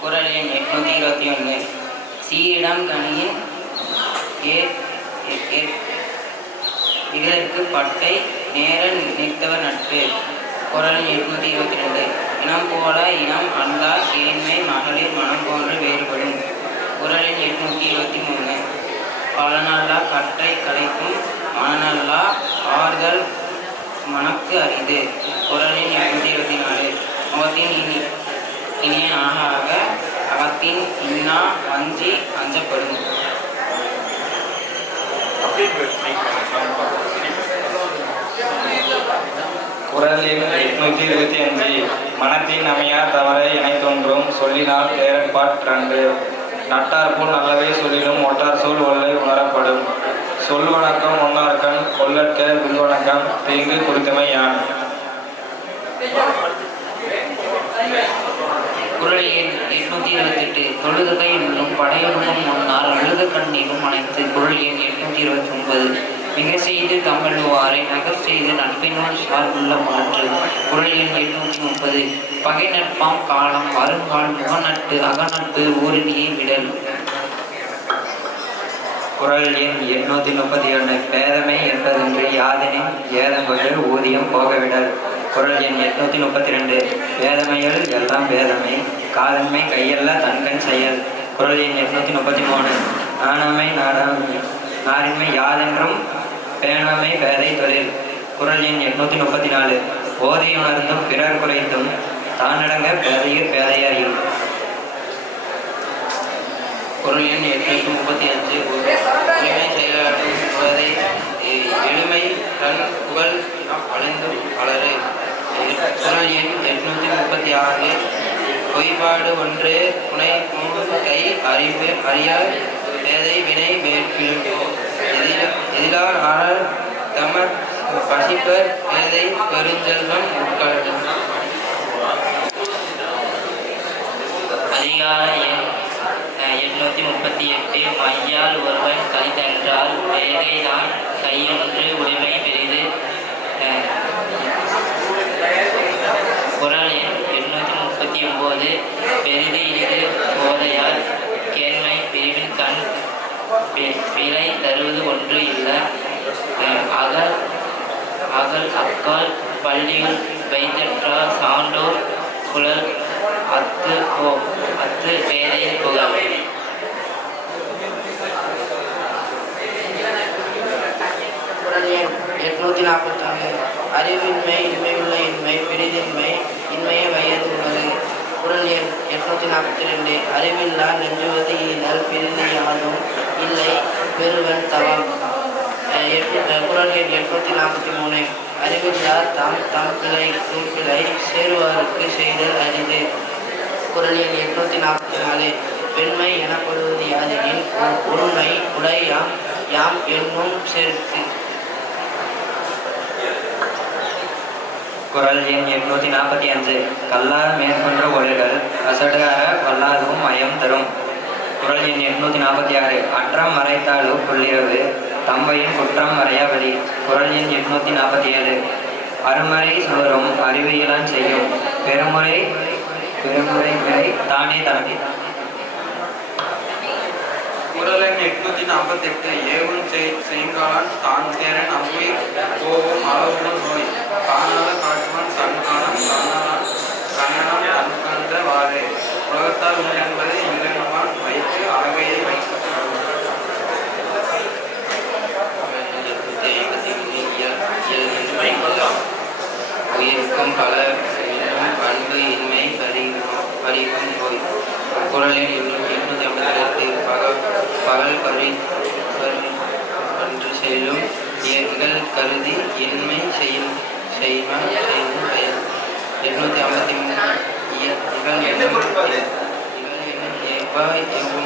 குறள் எண் 821. சீரிடம் கனியின் இதற்கு பட்டை நேர நினைத்தவர் நட்பு. குறள் எண் 822. இனம் போல இனம் அல்லா கேண்மை மகளிர் மனம் போன்று வேறுபடும். குறள் எண் 823. பலனல்லா கட்டை கலைக்கும் மனநல்லா ஆறுதல் மனக்கு அரிது. குறள் எண் 824. முகத்தின் இனிய நாகாக அகத்தின் இன்னா வஞ்சி அஞ்சப்படும். குறள் எண் 825. மனத்தின் அமையா தவறை இணை தோன்றும் சொல்லினால் தேரற்பாற்று. நட்டார்போல் நல்லவை சொல்லிலும் ஒட்டார் சொல் ஒல்லை உணரப்படும். சொல் வணக்கம் ஒன்னார்கண் கொல்லற்க வில்வணக்கம் தீங்கு குறித்தமை யான். குறள் எண் 828. தொழுகை உள்ளும் படையொழுகும் முன்னார் அழுத கண்ணீரும் அனைத்து. குறள் எண் 829. மிக செய்து தம்பழுவாரை நகர் செய்து நட்பினால் சார்புள்ள மாற்று. குறள் எண் 830. பகை நட்பாம் காலம் வருங்கால் முகநட்டு அகநட்பு ஊரணியை விடல். குறள் எண் 831. பேதமை என்பதென்று யாதெனின் ஏதங்கொண்டு ஊதியம் போகவிடல். குறள் எண் 832. வேதமைகள் எல்லாம் வேதமை காதன்மை கையல்ல தன்கண் செயல். குறள் எண் 833. நாணமை நாரின்மை யாதென்றும் பேணமை பேதை தொழில். குறள் எண் 834. போதையுணர்ந்தும் பிறர் குறைத்தும் தானடங்க பேதையில் பேதையாயும். குறள் எண் 835. உரிமை செயலாற்றும் போதை எளிமை தன் புகழ் அழிந்தும் வளரு. குறள் எண் 836. பொய்பாடு ஒன்று புனை கை அறிவு அறியால் பேதை வினை மேற்கிலும் எதிரால் ஆனால் தமர் பசிப்பர் பேதை பெருஞ்செல்வம் உட்கொள்ளும். அதிகார எண் 838. மையால் ஒருவன் கலிதென்றால் பேதைதான் கையொன்று உடைமை பெரிது. குறள் எண் 839. பெரிது இனிது போதையால் கேண்மை பிரிவின் கண் பிழை தருவது ஒன்று இல்லை. அகல் அக்கால் பள்ளியுள் வைத்தற்றா சான்றோர் குழல் அத்து பேதையின் புகழ். குறள் எண் 841. அறிவின்மை இன்மையுள்ள இன்மை பிரிதின்மை இன்மையை வயது உள்ளது. குறள் எண் 842. அறிவில்லா நெஞ்சுவது ஈதல் பிரிதி யாதும் இல்லை பெருவன் தவம். குறள் எண் 843. அறிவில்லார் தம் பிழை சேருவாருக்கு செய்தல் அரிது. குறள் எண் 844. பெண்மை எனப்படுவது யாதெனின் உண்மை உடை யாம் என்னும் சேர்த்து. குறள் எண் 845. கல்லார் மேற்கொன்ற ஒழுகல் அசடுகார வல்லாதும் மயம் தரும். குறள் எண் 846. அற்றம் மறைத்தாலோ கொள்ளிரவு தம்பையும் குற்றம் மறையாவலி. குறள் எண் 847. அருமறை சோறும் அறிவியலான் செய்யும் பெருமுறை தானே தனக்கு. குறள் எண் 848. ஏவும் செய்காலான் தான் தேரன் அம்பி கோவும் அளவுடன் நோய் காணாத காட்டுவன் தன்காலம் கண்ணனம் தன்கந்த வாறு. உலகத்தால் உண் என்பதை இங்கனமான் வைத்து ஆகையை வைக்க. உயிர்க்கும் பல பண்பு இன்மை பறிக்கும் நோய். குறள் எண் 858. பகல் பன்று செல்லும் இயற்கள் கருதி இன்மை செய்யும் செயல். 853.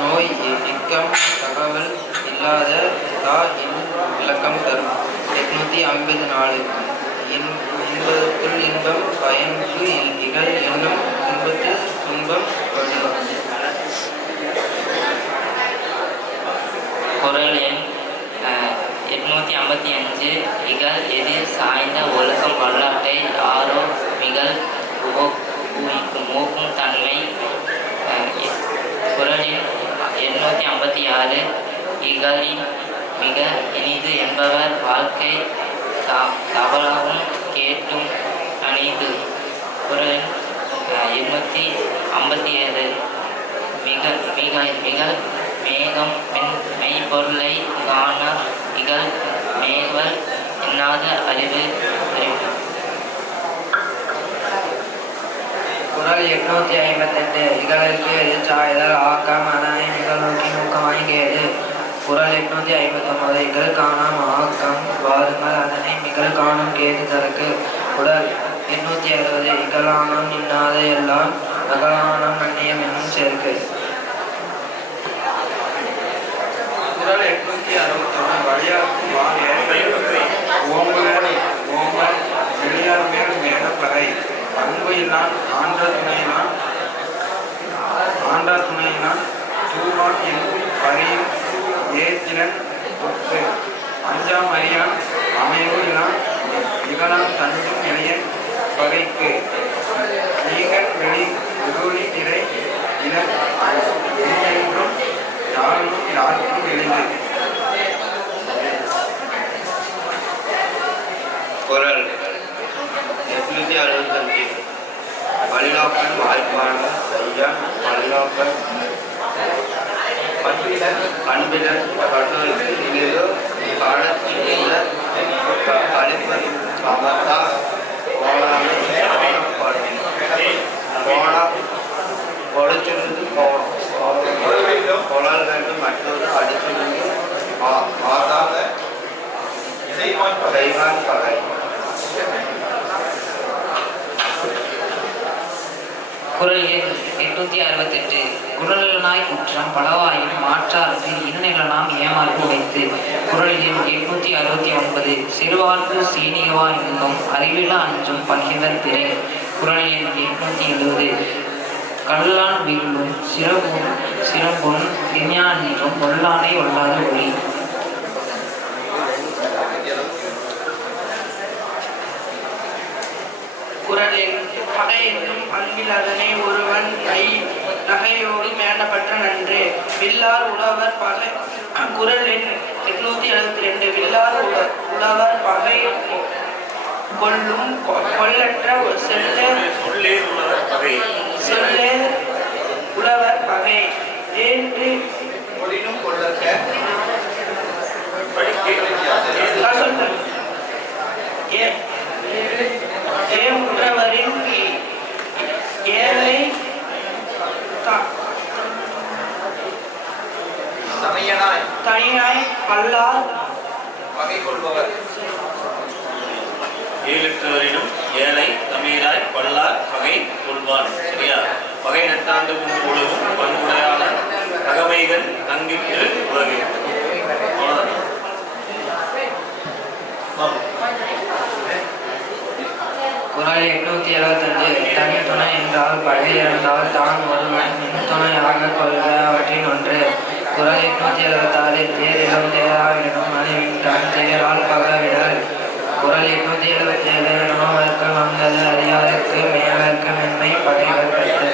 நோய் இக்கம் தகவல் இல்லாத விளக்கம் தரும். 854. இன்பத்துள் இன்பம் பயனுக்கு இகழ் என்னும் துன்பத்தில் துன்பம் படும். குறள் எண் 855. இகழ் எதிர் சாய்ந்த ஒழுக்கம் வரலாற்றை ஆரோ மிகழ் மூக்கும் தன்மை 156 இகழின் மிக இனிது என்பவர் வாழ்க்கை தவறாகவும் கேட்டும் அணிந்து. குறள் 857 மிக மிக மிக மேகம் மெய்ப்பொருளை காண இகழ் மேகல் எண்ணாத அறிவு அறிவு. குறள் 858 இகழற்கு எதிர்ச்சாய்தல் ஆக்கம் அதனை நிகழ்நோக்கி நோக்கமாய் கேது. குறள் 859 இகழ் காணாம் ஆக்கம் வாருங்கள் அதனை நிகழ் காணும் கேது தருக்கு. குறள் 860 இகழானம் இன்னாத எல்லாம் நகலானம் நன்னியம் என்னும் சேர்க்கு. குறள் 861 வழியாக்கும் ஓம்பல் வெளியார் மேல் மேல பகை அன்பு இல்லான் ஆண்ட துணையினான் தூவான் என்னும் பரியும் ஏற்றிலன் ஒப்பு அஞ்சாம் அறியான் அமைவு இல்லான் இகழான் தஞ்சும் இளையன் பகைக்கு நீங்கள் வெகுளி திரை இதன் என்றும் யாரும் யாருக்கும் எளிது. குறள் 865 பல்நோக்கன் வாய்ப்பான ஐயா பல்நோக்கன் அன்பினர் கட்டோருக்கு இனிதோ காலத்தில் உள்ள கழிப்பது சமத்தா கோலாமை கோலா கொடுச்சிருந்து கொழல் வேண்டும் மற்றொரு அடிச்சிருந்து மாதாத செய்வான் பகை. குறள் 868 குறளனாய் குற்றம் பலவாயும் மாற்றாருக்கு இனநிலனாம் ஏமாற்று வைத்து. குறள் 869 சிறுவாழ்வு சீனியவா இருந்தும் அறிவிலா அஞ்சும் பகிர்தல் திரை. குறள் 870 கல்லான் வில்லும் சிறப்பும் விஞ்ஞானியும் ஒல்லானை ஒல்லாத ஒளி. குறள் பகை என்னும் அன்பில் அதனை ஒருவன் நகையோடு மேண்டப்பட்ட நன்று. வில்லார் உழவர் பகை. குறள் 872 வில்லார் உழவர் பகை கொள்ளும் கொள்ளற்ற சொல்லே உழவர் பகை ஏற்று கொள்ளற்ற ஏமுற்றவரின் ஏழை தனியாய் பல்லார் பகை கொள்பவர். ஏழுற்றவரினும் ஏழை தமிழாய் பல்லார் பகை கொள்வான். சரியா? பகை நட்டாண்டு ஒழுகும் பண்புடையான தகமைகள் தங்கிற்று உலகு. குறள் 875 தனி துணை என்றால் பகை இருந்தால் தான் ஒருவன் துணையாக கொள்க அவற்றின் ஒன்று. குறள் 876 தேரிலும் தேராவிடும் அறிவின் தன் தேரால் பகவிடல். குறள் 877 நோவர்க்கு வந்தது அறியாருக்கு மேலற்கு மென்மை பகைகள் பெற்று.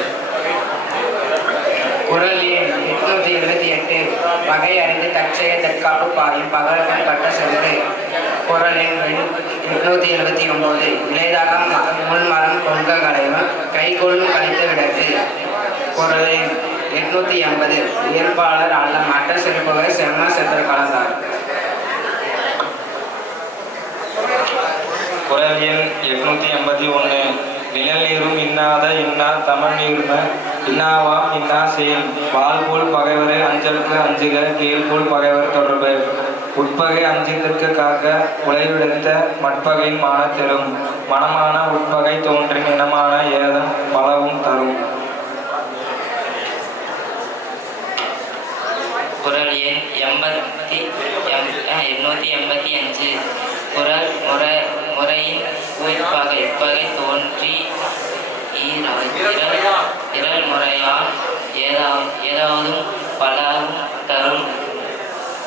குறள் 878 பகை அறிந்து தற்செய தற்காப்பு பாயும் பகல்கள் கட்ட சென்று. குறள் 879 இளைதாக முள்மரம் கொள்க களைவன் கைகொள்ளும் கழித்து விடத்து. குறள் 880 இயல்பாளர் அல்ல மற்ற சிறப்புகள் செம்ம சென்று கலந்தார். குறள் எண் 881 நிழல் நீரும் இன்னாத இன்னா தமிழ் நீர்ம இன்னாவாம் இன்னா செயல் வாழ்போல் பகைவரை அஞ்சலுக்கு அஞ்சுக கீழ்போல் பகைவர் தொடர்பு. உட்பகை அஞ்சிற்கு காக்க உழைவிடுத்த மட்பகையின் மான தெரும் மனமான உட்பகை தோன்றின் இனமான ஏதம் பலவும் தரும். குறள் எண் 885 குறள் முறையின் உட்பகை தோன்றி திரள் முறையால் ஏதாவதும் பலவும் தரும்.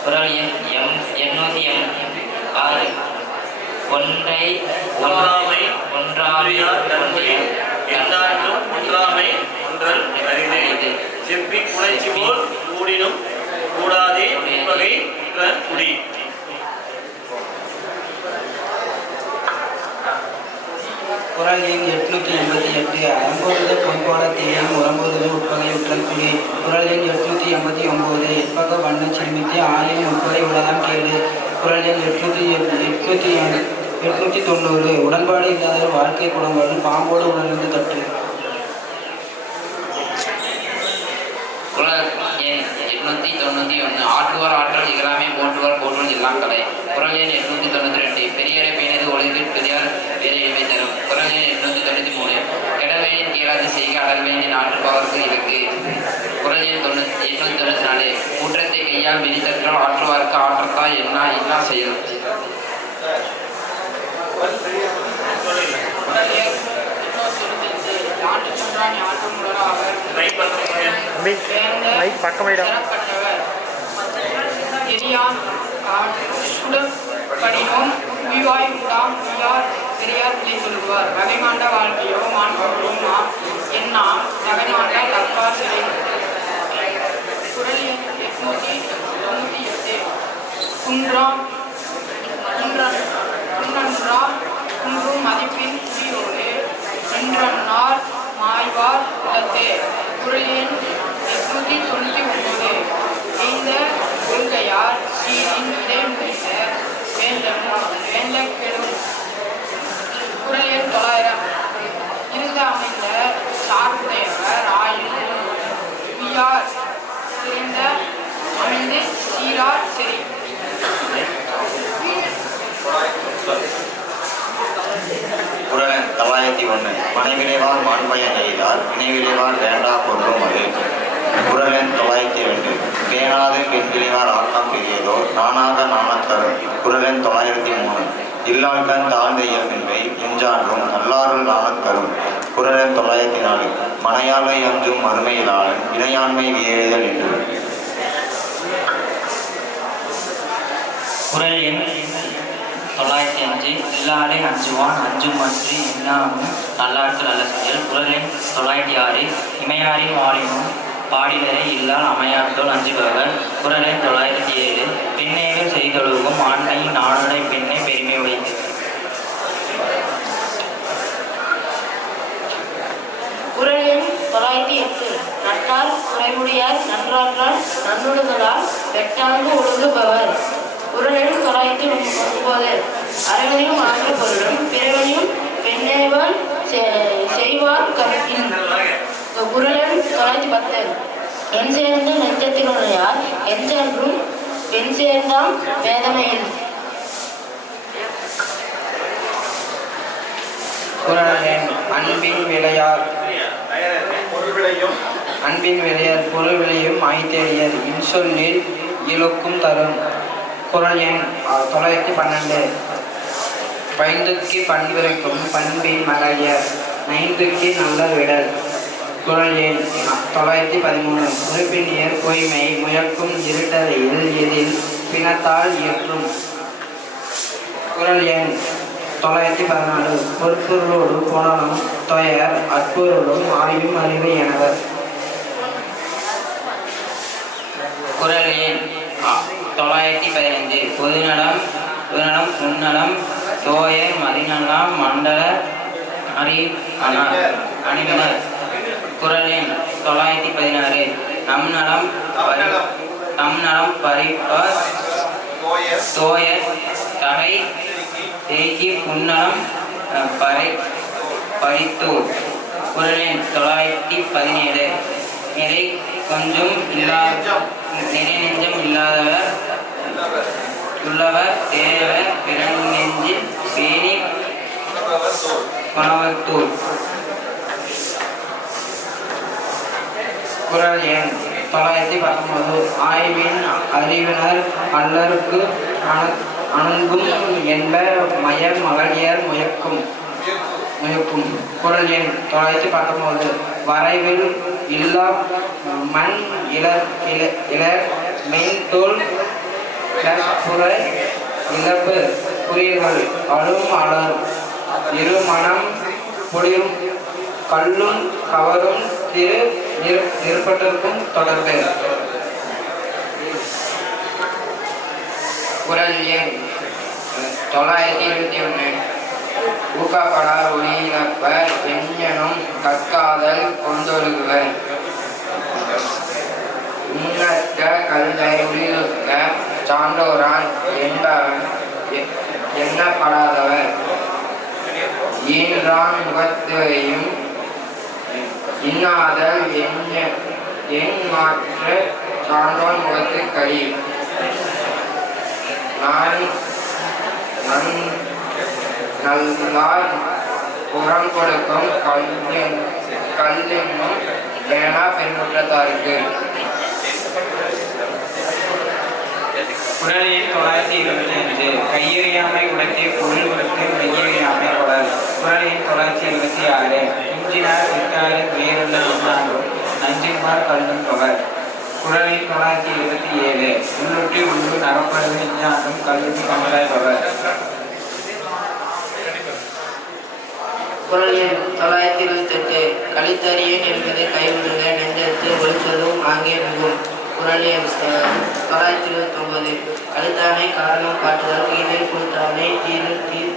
குறள் எண் 886 ஒன்றாமை ஒன்றல் அரிது செப்பி குலைச்சி போல் கூடினும் கூடாது ஐவகை குற்ற குடி. குறள் எண் 888. ஐம்பொழுது பொய்பாடத்தையும் உறம்பொழுது உட்பகை உற்றல் குடி. குறள் எண் 889. எட்பக வண்ண சிறுமித்து ஆயின் உட்பகை உலகம் கேடு. குறள் எண் 890. உடன்பாடு இல்லாத வாழ்க்கை குணங்கள் பாம்போடு உணர்ந்து தட்டு. குறள் எண் 891. ஆற்றுவார் ஆற்றல் இகழாமை போற்றுவார் போற்றுவல் எல்லாம் கலை. குறள் எண் 892. பெரியரை பேணது ஒழுங்கில் பெரியார் வேலையின்மை தரும். குறள் எண் 893. கெடவேண்டின் கேளாது செய்க அடல்வேண்டின் ஆற்றுபவர்க்கு இலக்கு. குறள் எண் 894. குற்றத்தை கையால் விதித்தற்றால் ஆற்றுவார்க்கு ஆற்றத்தால் என்ன என்ன செயல். படினோம் உய்வாய் உண்டாம் உய்யார் பெரியார் பிள்ளை சொல்லுவார். வகைமாண்ட வாழ்க்கையோ மாண்பொருளும் நாம் என்னா வகைமாண்ட தப்பார் சிலை. குறள் எண் 898. குன்றும் மதிப்பின் குடியோடு நின்றன்னார் மாய்வார் உள்ளத்தே. குறள் எண் 899. எய்த கொள்கையார் சீரின் இடை முடித்த வேண்ட கெடும். குறள் எண் 900. இருந்த அமைந்த சார்புடையவர் ஆயினும் உய்யார் சிறந்த அமைந்து சீரார் சரி. குறள் 901. மனைவிளைவார் மாண்பயன் எய்தார் வினைவிளைவார் வேண்டா பொருளும் அது. குறள் 902. பேணாது பெண்கிளைவார் ஆக்கம் பெரியதோ நானாக நாணத்தரும். குறள் 903. இல்லாள்கண் தாழ்ந்த இயல்பின்மை எஞ்சான்றும் நல்லாருள் நாணத்தரும். குறள் 904. மனையாளை அஞ்சும் மறுமையிலாளன் இணையாண்மை வியேழுதல் என்று. குறள் எண் 905. இல்லாடை அஞ்சுவான் அஞ்சுமன்று என்னாமும் நல்லாருக்கு நல்ல செயல். குறள் எண் 906. இமையாரின் வாழினும் பாடினரை இல்லால் அமையாற்றோல் அஞ்சுபவர். குறள் எண் 907. பெண்ணேகள் செய்தொழுகும் ஆண்மையின் நாடுடை பெண்ணை பெருமை உடைத்து. குறள் எண் 908. நட்டார் குறைமுடியார் நன்றாற்றால் நன்னுடுதலால் வெட்டாங்கு ஒழுங்குபவர். குறள் எண் 909. அறவனையும் ஆற்ற பொருளும் பிறவனையும் பெண்ணேவல் செய்வார் கற்பின். குறள் எண் 910. என் சேர்ந்த நெஞ்சத்தினுடையார் என்றென்றும் பெண் சேர்ந்தாம் வேதனையில். குறள் எண் அன்பின் விளையார் பொருள் விளையும் ஆய்தேடியர் இன்சொல்லில் இலக்கும் தரும். குறள் எண் 912. பைந்துக்கு பண்பிறைக்கும் பண்பின் மலையர் நைந்துக்கு நல்ல விடல். குறள் எண் 913. உறுப்பினியர் பொய்மை முயக்கும் இருட்டறையில் எதில் பிணத்தால் இயற்றும். குறள் எண் 914. பொற்பொருளோடு புணனும் தொயர் அற்பொருளும் ஆயும் அறிவு எனவர். குறள் எண் 915. பொதுநலம் முன்னலம் தோயர் மதிநலம் மண்டல அணிவினர். குறள் எண் 916. தம் நலம் பறிப்பார் தோயர் தகை தேக்கி புன்னலம் பறித்தோர். குறள் எண் 917. நிறை நெஞ்சம் இல்லாதவர் உள்ளவர் தேவர் பிறநெஞ்சில் பேணி பணவத்தூர். குறள் எண் 919. ஆய்வின் அறிவினர் அல்லருக்கு அணுங்கும் என்ப மயர் மகளிர் முயக்கும். குறள் எண் 919. வரைவில் இல்லா மண் இளர் மெய்தோல் புற இழப்பு குறியீர்கள் அழும் அலர் இருமணம் பொடியும் கல்லும் கவரும் நிற்பதற்கும் தொடர்பு. குரல் எண் 921. ஊக்கப்படார் ஒளியிழப்பர் வெஞ்சனும் கற்காதல் கொண்டொழுகுவர். உண்ணற்க கல்லை உளிருக்க சான்றோரான் என்பவன் எண்ணப்படாதவர். ஈன்றான் முகத்தையும் இன்னாதல் எண் மாற்று சான்றோன் முகத்து கழி. நல்லார் புறம் கொடுக்கும் கல்லென்னும் வேணா பெண்குற்றத்தாருக்கு. குரல் எண் 925. கையெறியாமை உடைத்தே பொருள் உடைத்து மெய்யெறியாமை குரல். குரல் எண் 926. இஞ்சினார் விட்டாறு வேறுள்ள சொன்னாலும் நஞ்சின்பார் கல்லும் பவர். குரல் எண் 927. உள்ளொற்றி உள்ளு நகப்படுவது இஞ்சாண்டும் கல்லுக்கு கமலாய் பவர். குரல் எண் 928. கலித்தறியேன் என்பதை கைவிடுக நெஞ்சத்து ஒளிச்சொல்லும் ஆங்கிய நுகும். குரல் எண் 929. கலித்தானை காரணம் காட்டுதல் தீதை கொடுத்தானை தீரு தீர்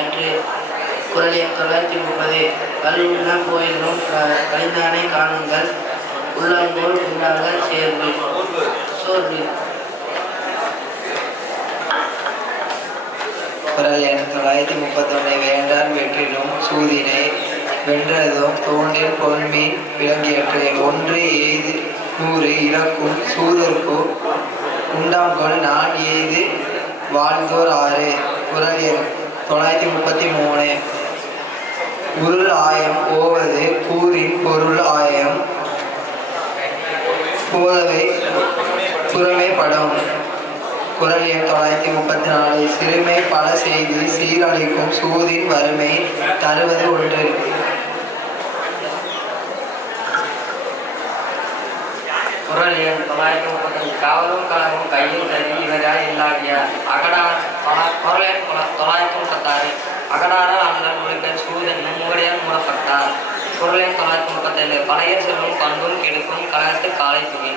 என்று. குரல் எண் 930. கல் உண்ண போயினும் கலித்தானை காணுங்கள் உள்ளங்கோல் உண்டாக சேர்வு சோர்வு. குரல் எண் 931. வேண்டார் வெற்றிலும் சூதினை வென்றதும் தோன்றில் பொன்மீன் விளங்கியற்று. ஒன்று எய்து 100 இலக்கும் சூதற்கு உண்டாங்கொள் நான் எய்து வாழ்ந்தோர் 6. குரல் எண் 933. உருள் ஆயம் ஓவது கூறின் பொருள் ஆயம் போதவை புறமே படும். குரல் எண் 934. சிறுமை பல செய்து சீரழிக்கும் சூதின் வறுமை தருவது ஒன்று. குரல் எண் 935. காவலும் களவும் கையில் தறி இவரால் இல்லாகிய அகடார். குரல் எண் 936. அகடாரால் அண்ணல் முழுக்க சூதனும் முகடையால் மூடப்பட்டார். குரல் எண் 937. பழைய செல்வம் பண்பும் கெடுக்கும் கழகத்து காலை துணி.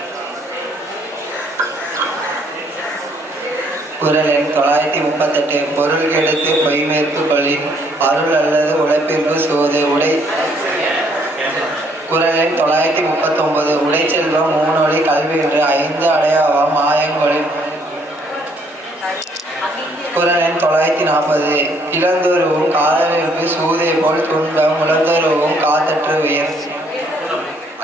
குரல் எண் 938. பொருள் கெடுத்து பொய்மேற்கு கொள்ளின் அருள் அல்லது உழைப்பிற்கு சோது உடை. குரல் எண் 939. உடை செல்வம் மூணொலி கல்வி என்று 5 அடையாவம் மாயங்கொழில். குரல் எண் 940. இளந்தொருவும் காதலிற்கு சூதை போல் துன்பம் உளந்தொருவும் காத்தற்று உயர்.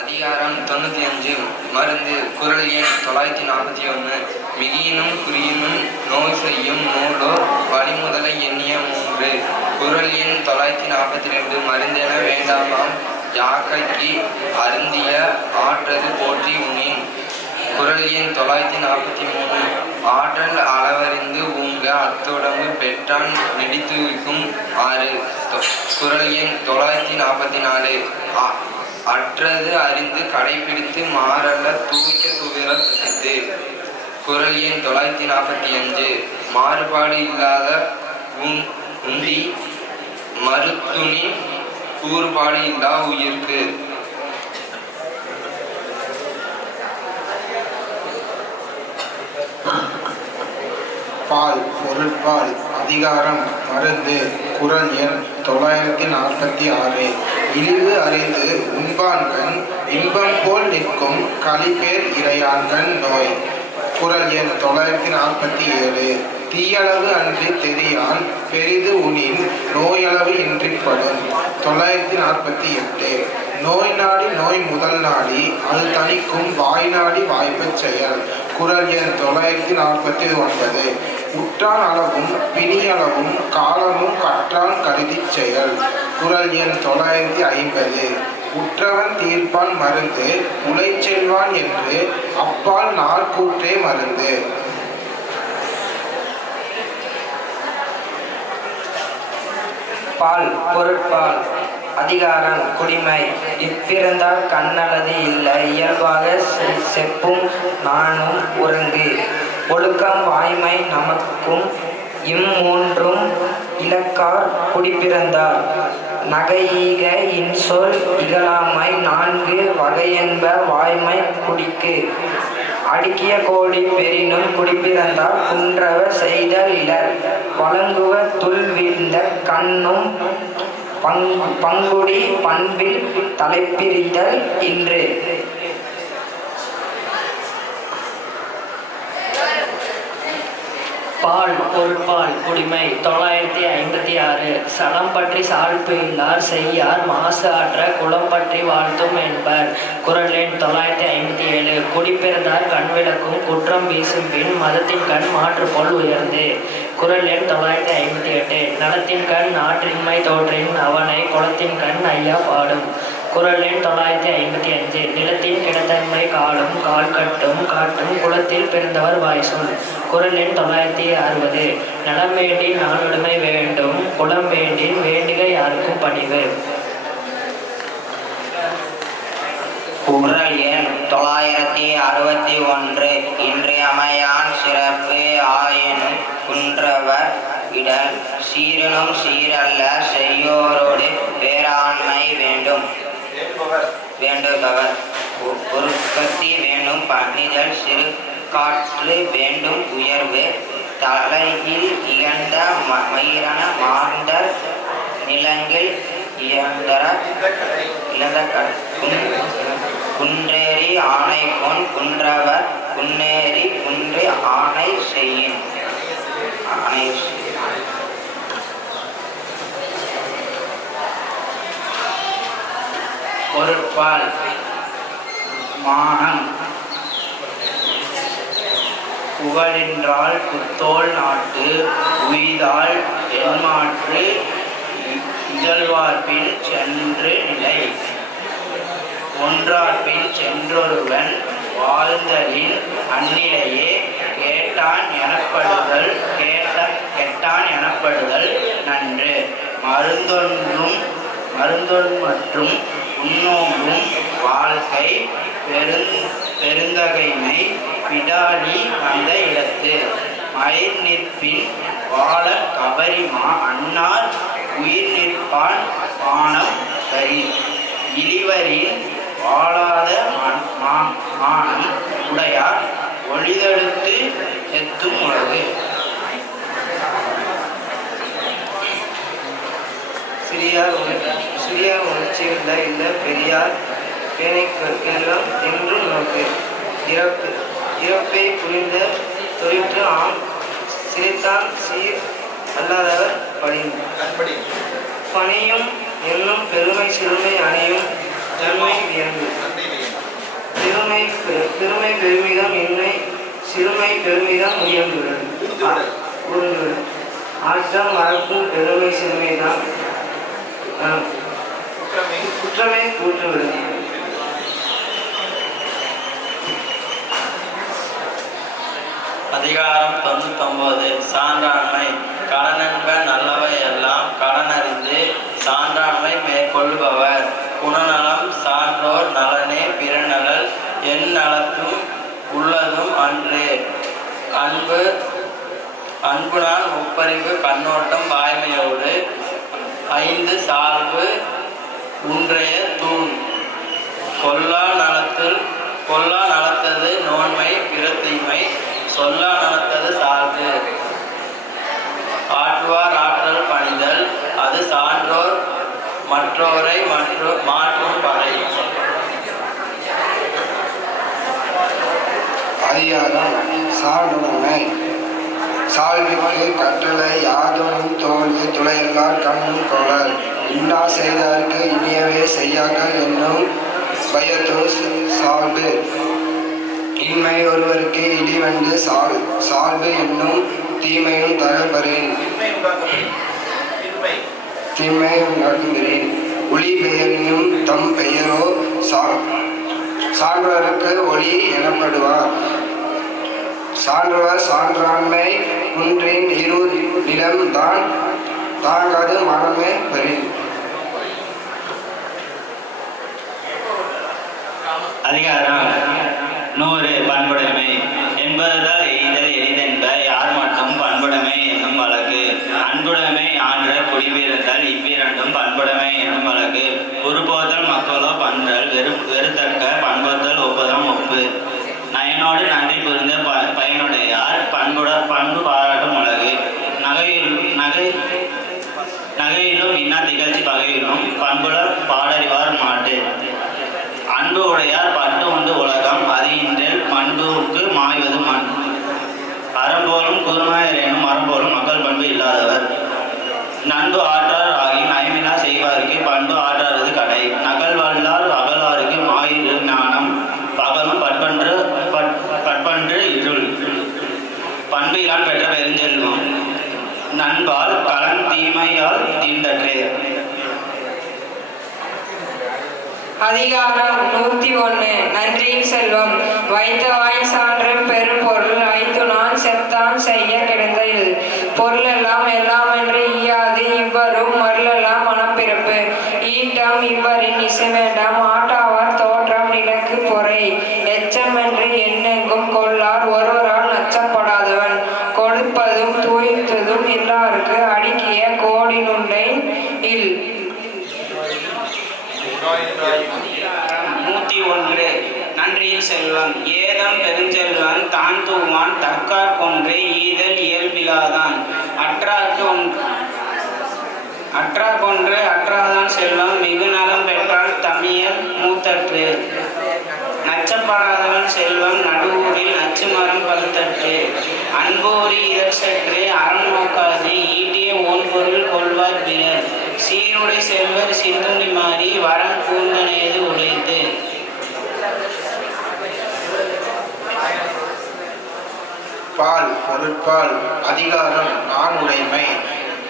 அதிகாரம் 95. மருந்து. குரல் எண் 941. மிகியினும் குறியினும் நோய் செய்யும் நூலோ வழிமுதலை எண்ணிய 3. குரல் எண் 942. மருந்தென வேண்டாமாம் யாக்கைக்கு அருந்திய ஆற்றது போற்றி உணின். குரல் எண் 943. ஆற்றல் அளவறிந்து ஊங்க அத்துடம்பு பெற்றான் நெடித்துவிக்கும் 6. குரல் எண் 944. அற்றது அறிந்து கடைபிடித்து மாறல்ல தூய்க்க துவிர சித்து. குரல் எண் 945. மாறுபாடு இல்லாத உண்டி மருத்துணி கூறுபாடு இல்லா உயிர்க்கு. பால் பொருட்பால். அதிகாரம் மருந்து. குரல் எண் 946. இழிவு அறிந்து உண்பான்கண் இன்பம் போல் நிற்கும் களிப்பேர் இறையான்கண் நோய். குரல் எண் 947. தீயளவு அன்றி தெரியான் பெரிது உணின் நோயளவு இன்றிப்படும். 948. நோய் நாடி நோய் முதல் நாடி அது தணிக்கும் வாய் நாடி வாய்ப்பச் செயல். குரல் எண் 949. உற்றான் அளவும் பிணியளவும் காலமும் கற்றான் கருதி செயல். குரல் எண் 950. உற்றவன் தீர்ப்பான் மருந்து உலை செல்வான் என்று அப்பால் நாற்கூற்றே மருந்து. பால் பொருட்பால். அதிகாரம் குடிமை. இப்பிறந்தால் கண்ணளது இல்லை இயல்பாக செப்பும் நானும் உறங்கு. ஒழுக்கம் வாய்மை நமக்கும் இம்மூன்றும் இலக்கார் குடிப்பிறந்தார். நகையீக இன்சொல் இகழாமை நான்கு வகையென்ப வாய்மை குடிக்கு அடுக்கிய கோடி பெரினும் குடிப்பிறந்தால் குன்றவ செய்தல் இலர் வழங்குவ துள் வீழ்ந்த கண்ணும் பங்குடி பண்பில் தலைப்பிரிதல் இன்று. பால் பொருட்பால் குடிமை 956. சலம் பற்றி சால்பு இல்லார் செய்யார் மாசு ஆற்ற குளம் பற்றி வாழ்த்தும் என்பர். குறள் எண் 957. குடிப்பிறந்தார் கண் விளக்கும் குற்றம் வீசும் பின் மதத்தின் கண் மாற்றுப்போல் உயர்ந்து. குறள் எண் 958. நலத்தின் கண் நாற்றின்மை தோற்றின் அவனை குளத்தின் கண் ஐயா பாடும். குறள் எண் 955. நிலத்தின் கிடத்தன்மை காலும் கால் கட்டும் காட்டும் குளத்தில் பிறந்தவர் வாய்சொல். குறள் எண் 960. நலம் வேண்டின் நாளுடைமை வேண்டும் குளம் வேண்டின் வேண்டுக யாருக்கும் பணிவு. குறள் எண் 961. இன்றியமையான் சிறப்பு ஆயினும் குன்றவர் இடல் சீரனும் சீரல்ல செய்யோரோடு பேராண்மை வேண்டும் வேண்டுபவர். பொருட்கத்தி வேண்டும் பணிதல் சிறு காற்று வேண்டும் உயர்வு தலையில் இழந்த மயிரன மாந்தர் நிலங்கில் இழந்த குன்றேறி ஆணை பொன் குன்றவர் குன்னேறி குன்று ஆணை செய்யின். பொருட்பால் மானம் புகழின்றால் புத்தோல் நாட்டு உய்தால் என்மாற்று இகழ்வார்பின் சென்று நிலை ஒன்றார்பின் சென்றொருவன் வாழ்தலின் அந்நிலையே கேட்டான் எனப்படுதல் நன்று. மருந்தொன்றும் மற்றும் உண்ணோம்பும் வாழ்க்கை பெருந்தகைமை விடாலி வந்த இடத்து மயிர் நிற்பின் வாழ கபரிமா அன்னார் உயிர் நிற்பான் பானம் கரி இளிவரின் வாழாத மானம் உடையார் ஒளிதடுத்து எத்தும் உலகு. சிறியார் உணர்ச்சியுள்ள இல்ல பெரியார் பேணைக்கெல்லாம் என்றும் நோக்கு. இறப்பை புரிந்த தொழிற்று ஆம் சிரித்தான் சீர் அல்லாதவர் பணியும் என்னும் பெருமை சிறுமை அணையும் தன்மை வியந்து. பெருமை பெருமிதம் என்னை சிறுமை பெருமிதம் உயர்ந்துள்ளது. ஆற்றம் மறக்கும் பெருமை சிறுமைதான் குற்றமே கூற்றுவிடுது. அதிகாரம் 99. சான்றாண்மை. கடனென்ப நல்லவை எல்லாம் கடனறிந்து சான்றாண்மை மேற்கொள்பவர். குணநலம் சான்றோர் நலனே பிறநலல் என் நலத்தும் உள்ளதும் அன்று. அன்புனால் முப்பறிவு கண்ணோட்டம் வாய்மையோடு 5 சால்பு உன்றைய தூண். கொல்லா நலத்தது நோன்மை பிறத்தீமை சொல்லா நலத்தது சால்பு. ஆற்றுவார் ஆற்றல் பணிதல் அது சான்றோர் மற்றோரை மாற்றும் படை. அதிகாரம் சான்றுடைமை. சால்விக்கு கட்டளை யாதொனும் தோல்வி துளையல்லார் கண்ணும் கொளர் இன்னா செய்தார்க்கு இனியவே செய்யார்கள் என்னும் பயத்தோ சால்பு. இன்மை ஒருவருக்கு இடிவண்டு சால்பு என்னும் தீமையும் தகப்பரின் தீமை உண்டாக்குகிறேன். ஒளி பெயரினும் தம் பெயரோ சான்றவருக்கு ஒளி எனப்படுவார். சான்றவர் சான்றாண்மை குன்றின் இரு நிலம் தான் தாங்காது மனமே பெரிய. அதிகாரம் 100. பண்புடைமை. என்பதால் எய்தல் எளிதென்ப யார் மட்டும் பண்புடைமை என்னும் வழக்கு. அன்புடைமை ஆன்ற குடிபிறந்தால் இவ்விரண்டும் பண்பு பண்புடைமை எனும் வழக்கு. உருபோதல் மக்களோ பன்றல் வெறுத்தக்க பண்போத்தல் ஒப்பதம் ஒப்பு. நயனோடு நன்றி புரிந்த பயனுடையார் பண்பு பாராட்டும் உலகு. நகையிலும் இன்னா திகழ்ச்சி பகையிலும் பண்புல பாடறிவார் மாட்டு. அன்பு உடையார் பட்டு உண்டு உலகம் அது இன்றில் பண்புக்கு மாய்வது மண். அறம்போலும் கூர்மாயரேனும் மரம்போலும் மக்கள் பண்பு இல்லாதவர். நண்பு ஆற்றார் ஆகி நயமிலா செய்வாருக்கு பண்பு ஆற்றாரது கடை. நகல் வல்லார் அகலாருக்கு மாயிரு ஞானம் பகலும் பட்பன்று இருள். பண்பு இலான் பெற்ற பெருஞ்செல்வம் நண்பால் கலன் தீமையால் தீர்ந்தற்றே. அதிகாரம் 101. நன்றியின் செல்வம். வைத்தவாய் சான்று பெரும் பொருள் ஐந்து நான் செத்தான் செய்ய கிடந்ததில். பொருளெல்லாம் எல்லாம் என்று ஈயாது இவ்வரும் மருளெல்லாம் மனப்பிறப்பு. ஈட்டம் இவ்வரின் இசை வேண்டாம் ஆட்டாவார் தோற்றம் நிலக்கு பொறை. எச்சம் என்று எண்ணெங்கும் கொள்ளார் ஒருவரால் நச்சப்படாதவன். கொடுப்பதும் தூய்த்ததும் எல்லாருக்கு அடுக்கிய கோடினுண்டை இல். 101. நன்றியின் செல்வம். ஏதம் பெருஞ்செல்வன் தான் தூவான் தற்காற் கொன்று ஈதல் இயல்பிலாதான். அற்றார் கொன்று அற்றாதான் செல்வம் மிகு நலம் பெற்றால் தமியல் மூத்தற்று. நச்சப்படாதவன் செல்வம் நடுவூரில் நச்சு மரம் பழுத்தற்று. அன்போரி இதழ் சற்று அறம் நோக்காது ஈட்டிய ஓன் பொருள் கொள்வார் பிறர். சீருடை செல்வர் சிந்துண்டி மாறி வரம் கூந்தனேது உடைத்து. பால் பொருட்பால். அதிகாரம் நான் உடைமை.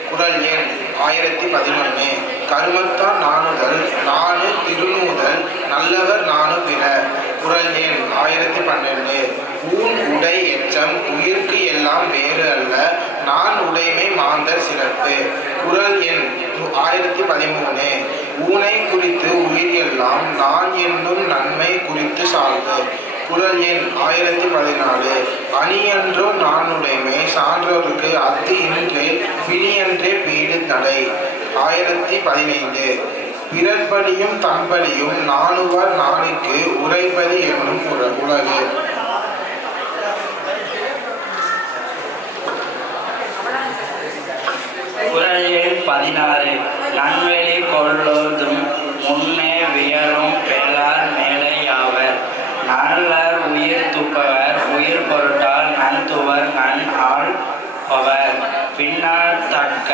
குறள் எண் 1011. கருமத்தான் நாணுதல் நானு திருநூதல் நல்லவர் நானு பிற. குறள் எண் 1012. ஊன் உடை எச்சம் உயிர்க்கு எல்லாம் வேறு அல்ல நான் உடைமை மாந்தர் சிறப்பு. குறள் எண் 1013. ஊனை குறித்து உயிர் எல்லாம் நான் என்னும் நன்மை குறித்து சார்பு. குறள் எண் 1014. அணியன்றோ நானுடைமை சான்றோருக்கு அத்து இன்றே பிணியன்றே பீடு தடை. 1015. பிறர்படியும் தன்படியும் நாணுவார் நாணிக்கு உரைப்பதி என்னும் உலகு. குறள் எண் 16. நன்வெளி கொள்ளோதும் முன்னே வியரும் பெறார் மேலே யாவர். நல்லர் உயிர் துப்பவர் உயிர் பொருட்டால் நன்துவர் நன் ஆள் பவர். பின்னால் தக்க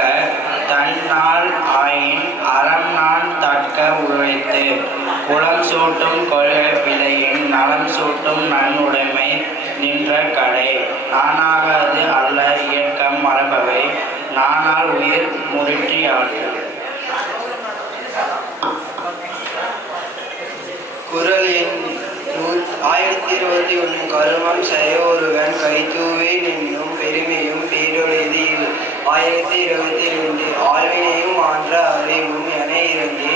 தன்னால் ஆயின் அறம் நான் தக்க உழைத்து. குளம் சூட்டும் கொள்கை பிழையின் நலம் சூட்டும் நன்னுடைமை நின்ற கடை. நானாகாது அல்ல இயக்கம் மரபவை நானால் உயிர் முடிற்றி ஆற்று. குறள் எண் 1021. கருமம் செய்ய ஒருவன் கைத்தூவே நின்னும் பெருமையும் பேரொழிது. 1022. ஆழ்வினையும் மாற்ற அறிவும் என இருந்து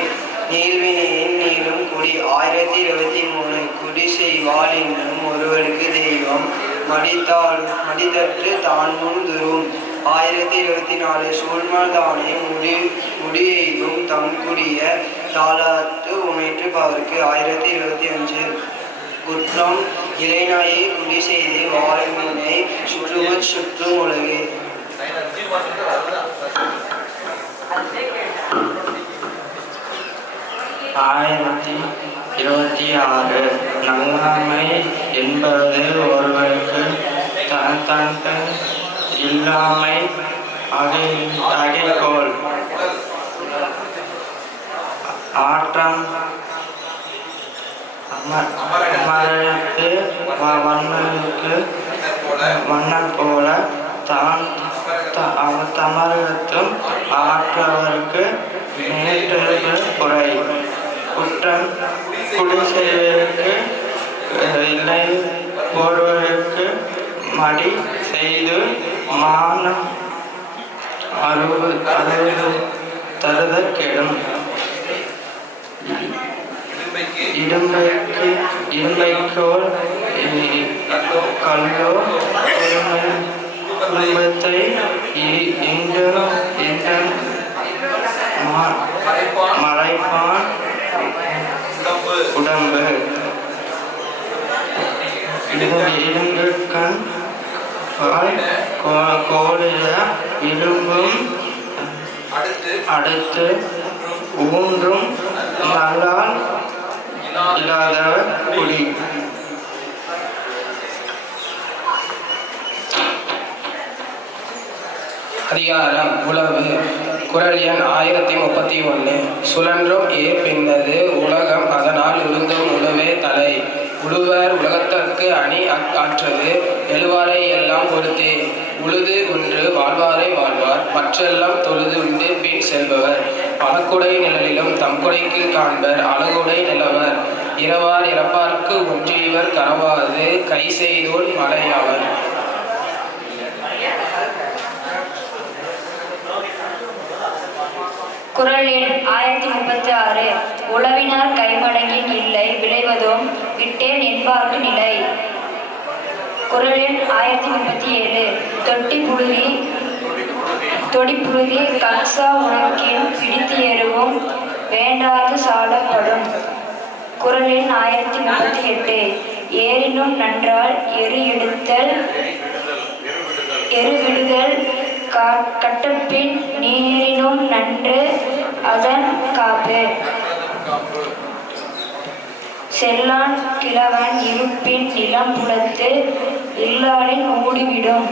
நீள்வினையின் நீளும் குடி. 1023. குடி செய்வாள் என்னும் ஒருவருக்கு தெய்வம் மடிதற்று தான் முன் துரும். 1024. சூழ்மல் தானே முடியெய்தும் தம் குடிய தாளாத்து உமைற்று பவர்க்கு. 1025. குற்றம் இளைநாயை குடி செய்து வாழ்வினை சுற்றும் உலகு. 1026. நல்லாமை என்பது ஒருவருக்கு தனக்கு இல்லாமை அகைக்கோள். ஆற்றம் அமரத்து வண்ணனுக்கு வண்ணன் போல தான் தமரத்தும் ஆற்றவருக்கு நேற்று குறை. குற்றம் குடி செய்வதற்கு இல்லை ஒருவருக்கு மடி செய்து மானம் அறுபது தருத கெடும். இடும்பைக்கோள் கல்லோ குடும்பத்தை மறைப்பான் உடம்பு இருங்கற்கண் கோடிய இரும்பும் அடுத்து ஊன்றும் நல்லால் இல்லாதவர் குடி. அதிகாரம் உழவு. குறள் எண் 1031. சுழன்றும் பின்னது உலகம் அதனால் உழுந்தும் உழவே தலை. உழுவர் உலகத்திற்கு அணி ஆற்றது எழுவாரை எல்லாம் பொறுத்தே. உழுது உன்று வாழ்வாரை வாழ்வார் மற்றெல்லாம் தொழுது உண்டு பின் செல்பவர். பலக்குடை நிழலிலும் தம்குடைக்கு காண்பர் அழகுடை நிலவர். இரவார் இறப்பார்க்கு ஒன்றியவர் கரவாது கை செய்தோல் மலையாவர். குறள் எண் 1036. உழவினார் கைமடங்கின் இல்லை விளைவதும் விட்டேன் என்பார்க்கு நிலை. குறள் எண் 1037. தொடிப்புழுதி கக்சா உணக்கின் பிடித்து எருவும் வேண்டாது சாடப்படும். குறள் எண் 1038. ஏறினும் நன்றால் எருவிடுதல் கட்டப்பின் நீரினும் நன்று அதன் காப்பு. செல்லான் கிழவன் இருப்பின் நிலம் புலத்து இல்லாளின் மூடிவிடும்.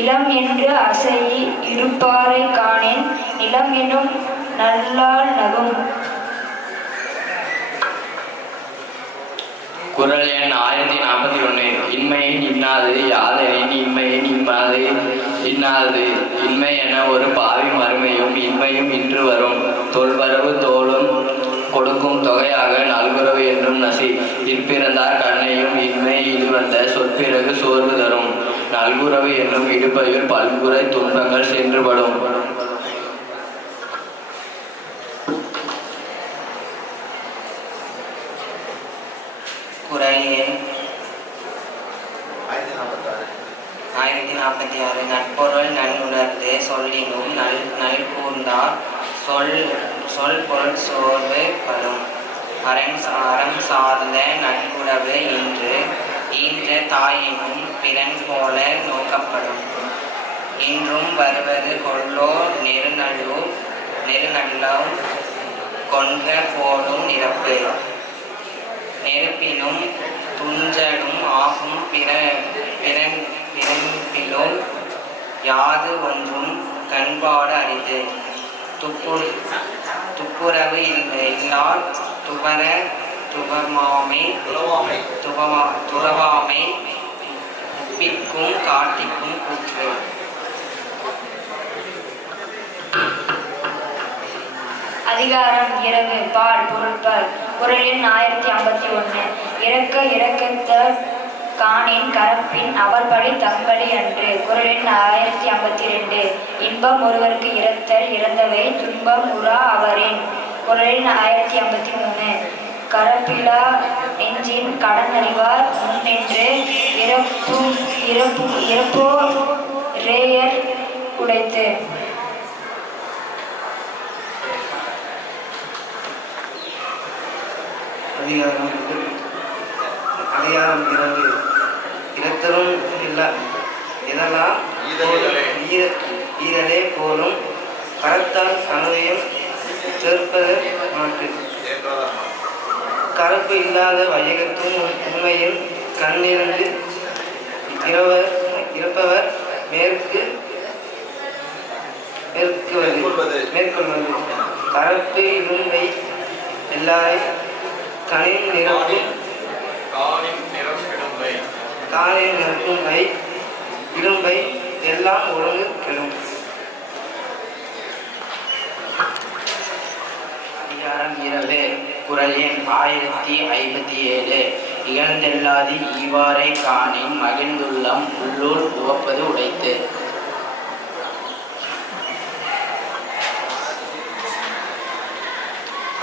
இளம் என்று அசையி இருப்பாரை காணின் நிலம் எனும் நல்லால் நகும். குறள் எண் 1041. இன்மையின் இன்னாது யாதெனின் இன்மையின் இன்னாது இன்மை என ஒரு பாவி மறுமையும் இன்மையும் இன்று வரும். தொல்வரவு தோளும் கொடுக்கும் தொகையாக நல்குறவு என்றும் நசி. இற்பிறந்தார் கண்ணையும் இன்மை இழிவந்த சொற்பிறகு சோர்வு தரும். நல்குறவு என்னும் இடுப்பையில் பல்குறை துன்பங்கள் சென்றுபடும். குறள் எண் 1046. நட்பொருள் நன்னுணர்ந்து சொல்லினும் நல்கூர்ந்தார் சொல் பொருள் சோர்வு படும். அறம் சார்ந்த நட்புறவு இன்று ஈன்ற தாயினும் பிறன் போல நோக்கப்படும். இன்றும் வருவது கொள்ளோ நெருநல்லோம் கொன்ற போலும் நிரப்பு. நெருப்பினும் துஞ்சலும் ஆகும் பிறப்பிலும் யாது ஒன்றும் கண்பாடு அரிது. துப்புரவு இல்லார் துறவாமை உப்பிற்கும் காட்டிக்கும் கூற்று. அதிகாரம் இரவு பால் பொருட்பால். குறள் எண் 1051. இறக்கத்த காணின் கரப்பின் அவர்படி தம்படி அன்று. குறள் எண் 1052. இன்பம் ஒருவருக்கு இரத்தல் இறந்தவை துன்பம் உறா அவரின். குறள் எண் 1053. கரப்பிலா நெஞ்சின் கடன் அறிவார் முன்னின்று இறப்போ ரேயர் உடைத்து. அதிகாரம் 2. இரத்தலும் இதெல்லாம் ஈரலே போலும் கரத்தால் கனவையும் சேர்ப்பது மாற்று. கரப்பு இல்லாத வையகத்தும் உண்மையில் கண்ணிருந்து இறப்பவர் மேற்கொள்வது. கரப்பு இரும்பை எல்லாரை காணின் நிரப்பும் இரும்பை எல்லாம் ஒழுங்கு கெடும். அதிகாரம் இரவு. குறள் எண் 1057. இகழ்ந்தெல்லாது ஈவாரை காணின் மகிழ்ந்துள்ளம் உள்ளூர் உவப்பது உடைத்து.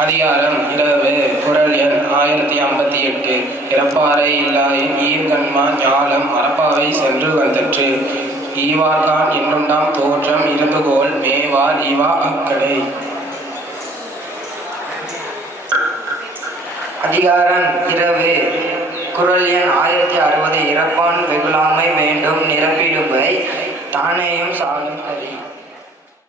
அதிகாரம் இரவு. குறள் எண் 1058. இறப்பாரை இல்லாயின் ஈர்கண்மா ஞாலம் மரப்பாவை சென்று வந்தற்று. ஈவார்கான் என்னுண்டாம் தோற்றம் இருந்துகோள் மேவார் இவா அக்கடை. அதிகாரம் இரவு. குறள் எண் 1060. இறப்பான் வெகுளாமை வேண்டும் நிரப்பிடுவை தானேயும் சாலும் கதி.